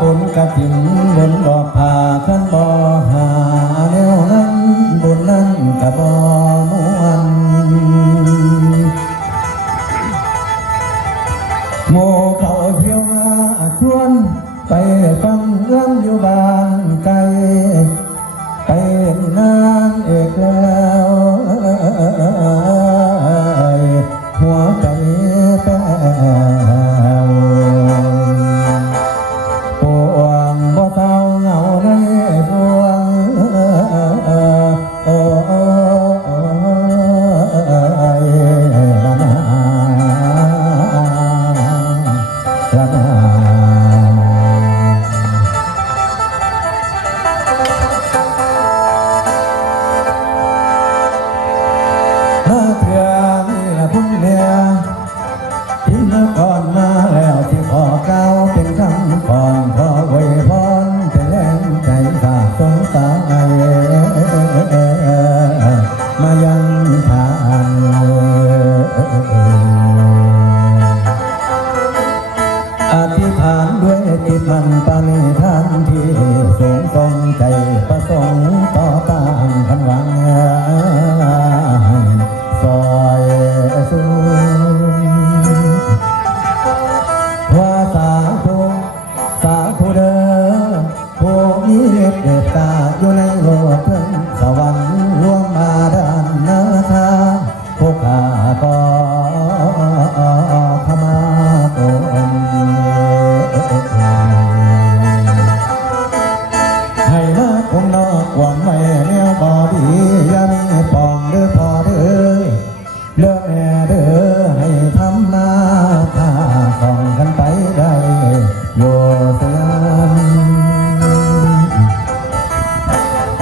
บุญกฐินบุญดอกผ้าขันบ่หาแนวนั้นบุญนั้นกะบ่ม่วนโมเขาเที่ยวมาชวนไปฟังเรื่องอยู่บ้านไกลไปนางเอกแล้วหัวใจแป้วปวงบ่เศร้าเหงาในดวงละนาก่อนมาแล้วที่ขอเก้าเป็นคำก่อนขอไว้พรเป็นแรงใจฝากสงสารมายังทางอธิษฐานด้วยจิตมันปณิธานที่สูงส่งใจประสงค์ต่อตามคันหวังซอยสูว่าสาธุสาธุเด้อผู้มีเดชตาอยู่ในโลกเพิ่งสวรรค์ร่วมมาด้านนาทางผู้ข้าก็ขมาตนให้มาคงนอกหวังไม่แนวบอดีอย่ามีปองเด้อพอเด้อเลิกแน่เด้อให้ทำหน้าท่าของกันไปได้โยสยาม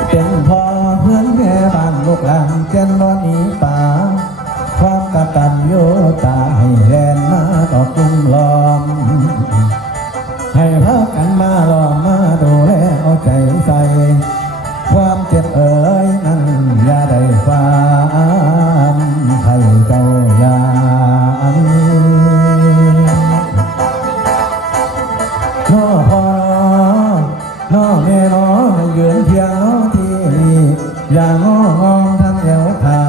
เป็นพ่อเพื่อนแม่บ้านลูกหลานเจนนอนอีป่าความกตัญญูตาให้แลนมาต่อกุ้งล้อมให้พักกันมาล้อมมาดูแลเอาใจใส่ความเจ็บเอ่ยนั้นอย่าได้ฟ้าให้เจ้าอย่าน้อพอน้อแม่น้อให้ยืนเพียงน้อที่นี่อย่าง้องอมทำแถวขา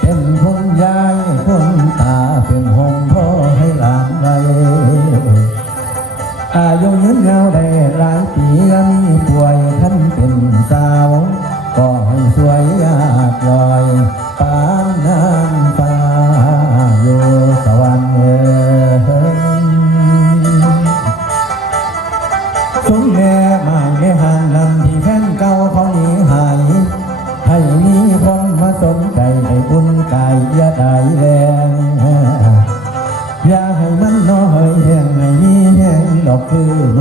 เป็นคุณยายคุณตาเป็นหงพ่อให้หลานไว้อายุยืนยาวได้หลายปีมีป่วยท่านเป็นสาวก็ให้สวยยาดลอยปานน้ำฟ้าอยู่สวรรค์สมแม่หมายไม่ห่างนำที่แฟนเก่าเขาหนีหายให้มีคนมาสนใจให้บุญกายอย่าได้แรงอย่าให้มันน้อยแห้งให้มีแห้งดอกคือโน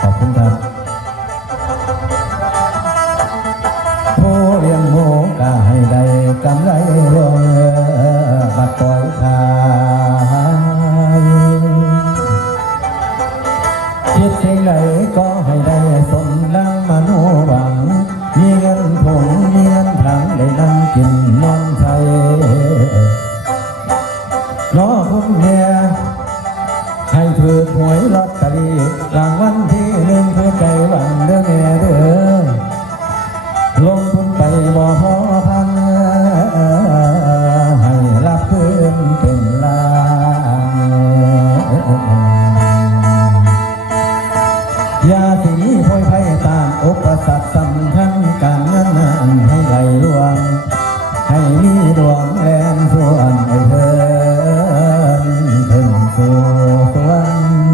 ขอบคุณครับผู้เลี้ยงหมูก็ให้ได้กำไรรวยบัดปล่อยขายคิดสิ่งใดก็ให้ได้สมดังมโนหวังมีเงินผงมีเงินถังได้นั่งกินนอนใช้น้อคุณแม่ให้ถือหวยลอตเตอรี่รางวัลที่หนึ่งเพื่อใจหวังเด้อแม่เด้อลงทุนไปบ่พอพันให้รับคืนเป็นล้านอย่าสิมีโพยไพ่ตามอุปสรรคสำคัญการเงินนั้นให้ไหลล่วงให้มีดวงแรงส่วนไอ้เพิ่นถึงสู่สวรรค์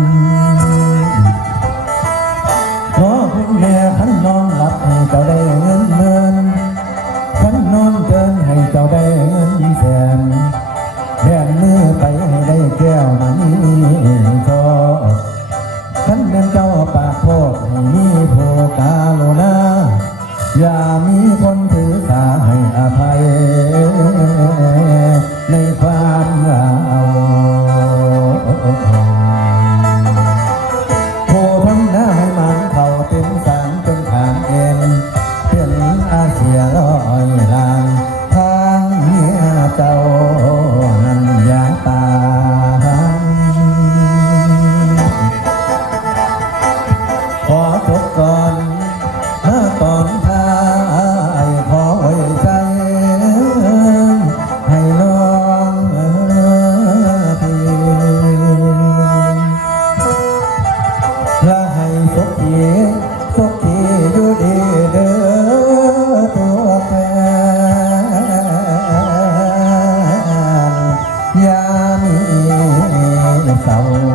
า